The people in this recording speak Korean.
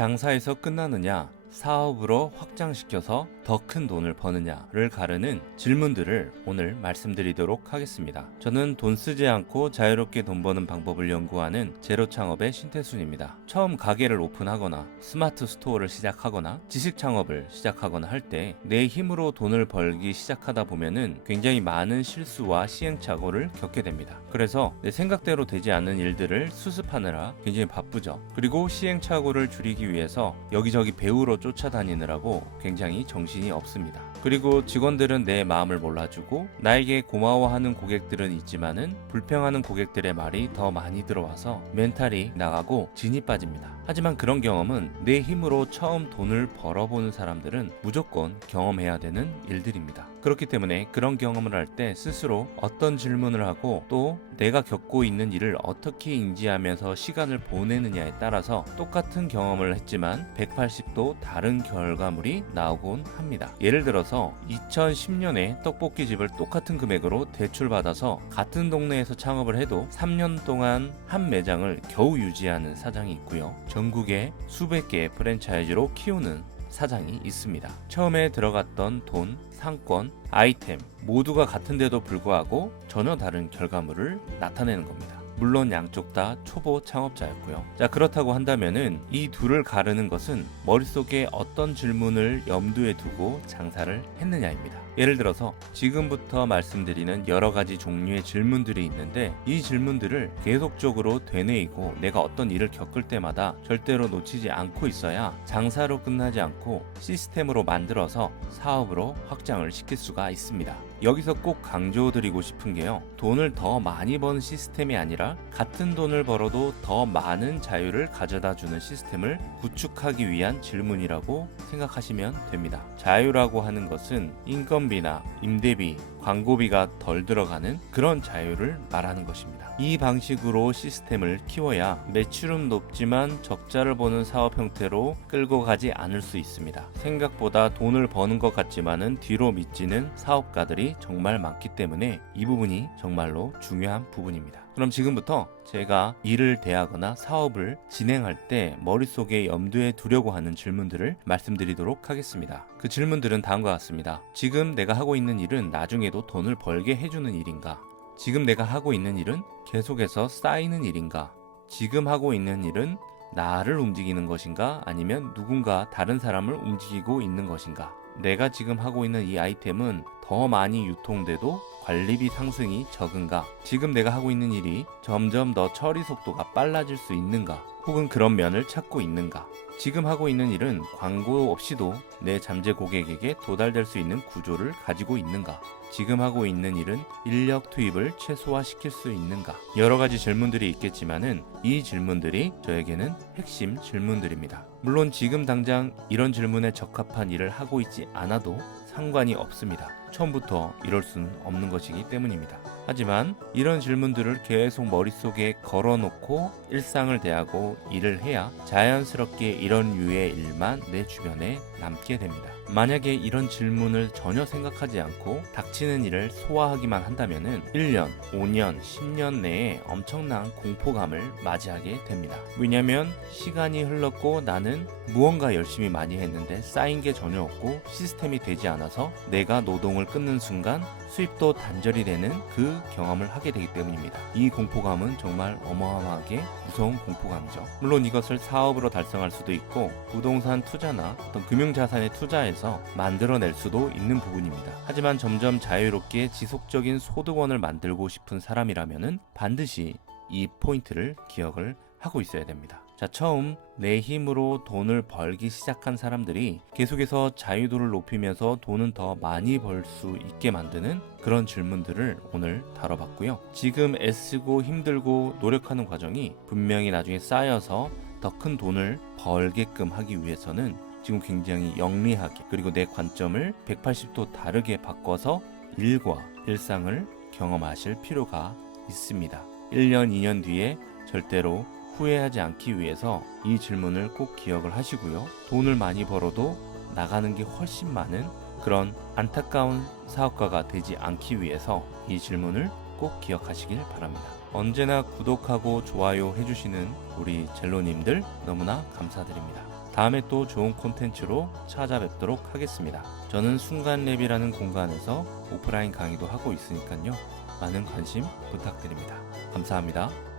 장사에서 끝나느냐, 사업으로 확장시켜서 더 큰 돈을 버느냐를 가르는 질문들을 오늘 말씀드리도록 하겠습니다. 저는 돈 쓰지 않고 자유롭게 돈 버는 방법을 연구하는 제로 창업의 신태순입니다. 처음 가게를 오픈하거나 스마트 스토어를 시작하거나 지식 창업을 시작하거나 할 때 내 힘으로 돈을 벌기 시작하다 보면은 굉장히 많은 실수와 시행착오를 겪게 됩니다. 그래서 내 생각대로 되지 않는 일들을 수습하느라 굉장히 바쁘죠. 그리고 시행착오를 줄이기 위해서 여기저기 배우러 쫓아다니느라고 굉장히 정신이 없습니다. 그리고 직원들은 내 마음을 몰라주고 나에게 고마워하는 고객들은 있지만은 불평하는 고객들의 말이 더 많이 들어와서 멘탈이 나가고 진이 빠집니다. 하지만 그런 경험은 내 힘으로 처음 돈을 벌어보는 사람들은 무조건 경험해야 되는 일들입니다. 그렇기 때문에 그런 경험을 할 때 스스로 어떤 질문을 하고 또 내가 겪고 있는 일을 어떻게 인지하면서 시간을 보내느냐에 따라서 똑같은 경험을 했지만 180도 다른 결과물이 나오곤 합니다. 예를 들어서 2010년에 떡볶이집을 똑같은 금액으로 대출받아서 같은 동네에서 창업을 해도 3년 동안 한 매장을 겨우 유지하는 사장이 있고요. 전국에 수백 개의 프랜차이즈로 키우는 사장이 있습니다. 처음에 들어갔던 돈, 상권, 아이템 모두가 같은데도 불구하고 전혀 다른 결과물을 나타내는 겁니다. 물론 양쪽 다 초보 창업자였고요. 자, 그렇다고 한다면은 이 둘을 가르는 것은 머릿속에 어떤 질문을 염두에 두고 장사를 했느냐입니다. 예를 들어서 지금부터 말씀드리는 여러 가지 종류의 질문들이 있는데 이 질문들을 계속적으로 되뇌이고 내가 어떤 일을 겪을 때마다 절대로 놓치지 않고 있어야 장사로 끝나지 않고 시스템으로 만들어서 사업으로 확장을 시킬 수가 있습니다. 여기서 꼭 강조드리고 싶은 게요. 돈을 더 많이 버는 시스템이 아니라 같은 돈을 벌어도 더 많은 자유를 가져다 주는 시스템을 구축하기 위한 질문이라고 생각하시면 됩니다. 자유라고 하는 것은 인건비나 임대비, 광고비가 덜 들어가는 그런 자유를 말하는 것입니다. 이 방식으로 시스템을 키워야 매출은 높지만 적자를 보는 사업 형태로 끌고 가지 않을 수 있습니다. 생각보다 돈을 버는 것 같지만은 뒤로 미치는 사업가들이 정말 많기 때문에 이 부분이 정말로 중요한 부분입니다. 그럼 지금부터 제가 일을 대하거나 사업을 진행할 때 머릿속에 염두에 두려고 하는 질문들을 말씀드리도록 하겠습니다. 그 질문들은 다음과 같습니다. 지금 내가 하고 있는 일은 나중에도 돈을 벌게 해주는 일인가? 지금 내가 하고 있는 일은 계속해서 쌓이는 일인가? 지금 하고 있는 일은 나를 움직이는 것인가? 아니면 누군가 다른 사람을 움직이고 있는 것인가? 내가 지금 하고 있는 이 아이템은 더 많이 유통돼도 관리비 상승이 적은가? 지금 내가 하고 있는 일이 점점 더 처리 속도가 빨라질 수 있는가? 혹은 그런 면을 찾고 있는가? 지금 하고 있는 일은 광고 없이도 내 잠재 고객에게 도달될 수 있는 구조를 가지고 있는가? 지금 하고 있는 일은 인력 투입을 최소화시킬 수 있는가? 여러 가지 질문들이 있겠지만은 이 질문들이 저에게는 핵심 질문들입니다. 물론 지금 당장 이런 질문에 적합한 일을 하고 있지 않아도 상관이 없습니다. 처음부터 이럴 수는 없는 것이기 때문입니다. 하지만 이런 질문들을 계속 머릿속에 걸어놓고 일상을 대하고 일을 해야 자연스럽게 이런 류의 일만 내 주변에 남게 됩니다. 만약에 이런 질문을 전혀 생각하지 않고 닥치는 일을 소화하기만 한다면은 1년, 5년, 10년 내에 엄청난 공포감을 맞이하게 됩니다. 왜냐면 시간이 흘렀고 나는 무언가 열심히 많이 했는데 쌓인 게 전혀 없고 시스템이 되지 않아서 내가 노동을 끊는 순간 수입도 단절이 되는 그 경험을 하게 되기 때문입니다. 이 공포감은 정말 어마어마하게 무서운 공포감이죠. 물론 이것을 사업으로 달성할 수도 있고 부동산 투자나 어떤 금융자산에 투자해서 만들어낼 수도 있는 부분입니다. 하지만 점점 자유롭게 지속적인 소득원을 만들고 싶은 사람이라면은 반드시 이 포인트를 기억을 하고 있어야 됩니다. 자, 처음 내 힘으로 돈을 벌기 시작한 사람들이 계속해서 자유도를 높이면서 돈은 더 많이 벌 수 있게 만드는 그런 질문들을 오늘 다뤄봤고요. 지금 애쓰고 힘들고 노력하는 과정이 분명히 나중에 쌓여서 더 큰 돈을 벌게끔 하기 위해서는 지금 굉장히 영리하게 그리고 내 관점을 180도 다르게 바꿔서 일과 일상을 경험하실 필요가 있습니다. 1년, 2년 뒤에 절대로 후회하지 않기 위해서 이 질문을 꼭 기억을 하시고요. 돈을 많이 벌어도 나가는 게 훨씬 많은 그런 안타까운 사업가가 되지 않기 위해서 이 질문을 꼭 기억하시길 바랍니다. 언제나 구독하고 좋아요 해주시는 우리 젤로님들 너무나 감사드립니다. 다음에 또 좋은 콘텐츠로 찾아뵙도록 하겠습니다. 저는 순간랩이라는 공간에서 오프라인 강의도 하고 있으니까요. 많은 관심 부탁드립니다. 감사합니다.